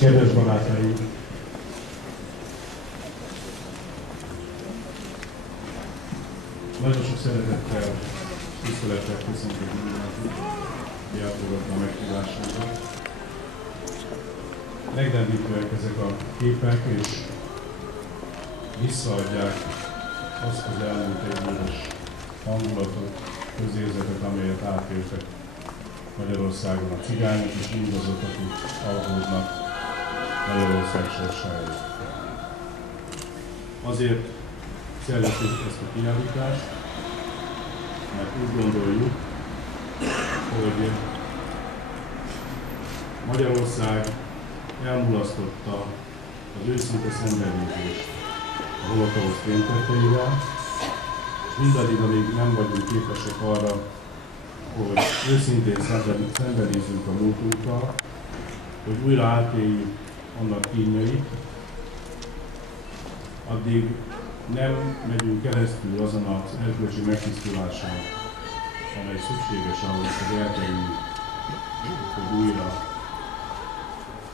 Kedves barátaim! Nagyon sok szeretettel, tisztelettel köszöntök mindenkit, aki elfogadta a meghívásunkat. Megrendítőek ezek a képek, és visszaadják azt az elmúlt egyéves hangulatot, közérzetet, amelyet átéltek Magyarországon a cigányok, és mindazok, akik aggódnak Magyarország sorsáért. Azért szeretjük ezt a kiállítást, mert úgy gondoljuk, hogy Magyarország elmulasztotta az őszinte szenvedést a holokauszt ténytetteivel, és mindaddig, amíg nem vagyunk képesek arra, hogy őszintén szembenézzünk a múltunkkal, hogy újra átéljük annak kínjait, addig nem megyünk keresztül azon az erkölcsi megtisztuláson, amely szükséges ahhoz, hogy elkerüljük, hogy újra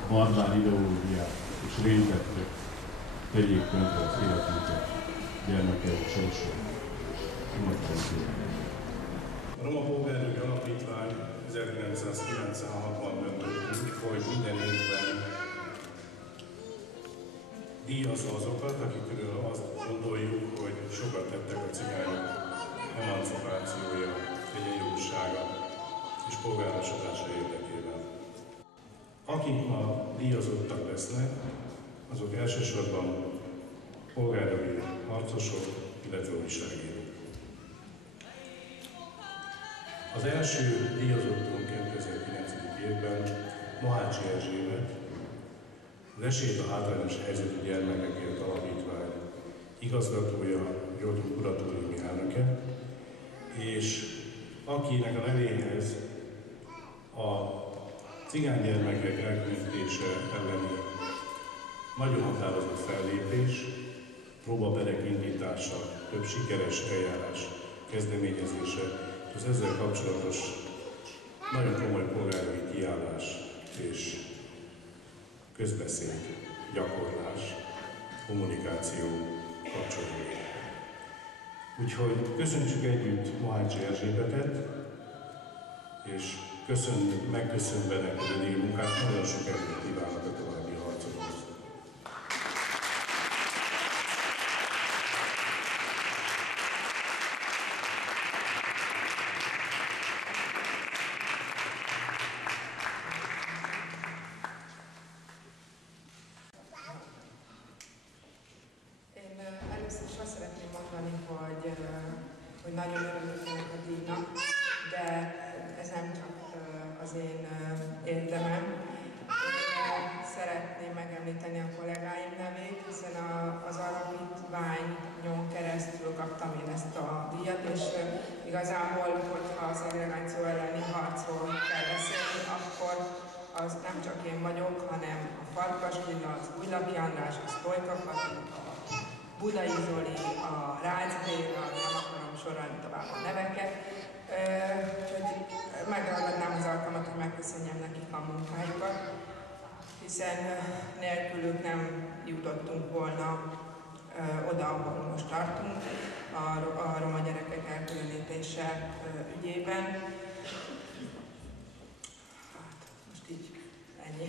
barbár ideológiák és rémtettek tegyék tönkre az életünket, gyermekeink sorsát. A Roma Polgárjogi Alapítvány 1996-ban döntött úgy, hogy minden évben díjazza azokat, akikről azt gondoljuk, hogy sokat tettek a cigányok emancipációja, egyenjogúsága és polgárosodása érdekében. Akik ma díjazottak lesznek, azok elsősorban polgárjogi harcosok, illetve újságírók. Az első díjazottunk 2009. évben Mohácsi Erzsébet, az Esélyt a hátrányos helyzetű gyermekekért alapítvány igazgatója, Gyógyú kuratóriumi elnöke, és akinek a nevéhez a cigánygyermekek elkülönítése elleni nagyon határozott fellépés, próbaperek indítása, több sikeres eljárás kezdeményezése, az ezzel kapcsolatos nagyon komoly polgári kiállás és közbeszéd, gyakorlás, kommunikáció kapcsolódik. Úgyhogy köszöntsük együtt Mohácsi Erzsébetet, és megköszönve neked a díj munkát, nagyon sok erőt kívánok a további harcokhoz. Először is azt szeretném mondani, hogy nagyon örülök ennek a díjnak, de ez nem csak az én érdemem. Én szeretném megemlíteni a kollégáim nevét, hiszen az alapítványon keresztül kaptam én ezt a díjat, és igazából, hogyha a szegregáció elleni harcról kell beszélni, akkor az nem csak én vagyok, hanem a Farkas Lilla, az Újlapi András, a Sztojka Kati, Budai Zoli, a Rácz Béla, nem akarom sorolni tovább a neveket, úgyhogy megragadnám az alkalmat, hogy megköszönjem nekik a munkájukat, hiszen nélkülük nem jutottunk volna oda, ahol most tartunk, a roma gyerekek elkülönítése ügyében. Hát, most így ennyi.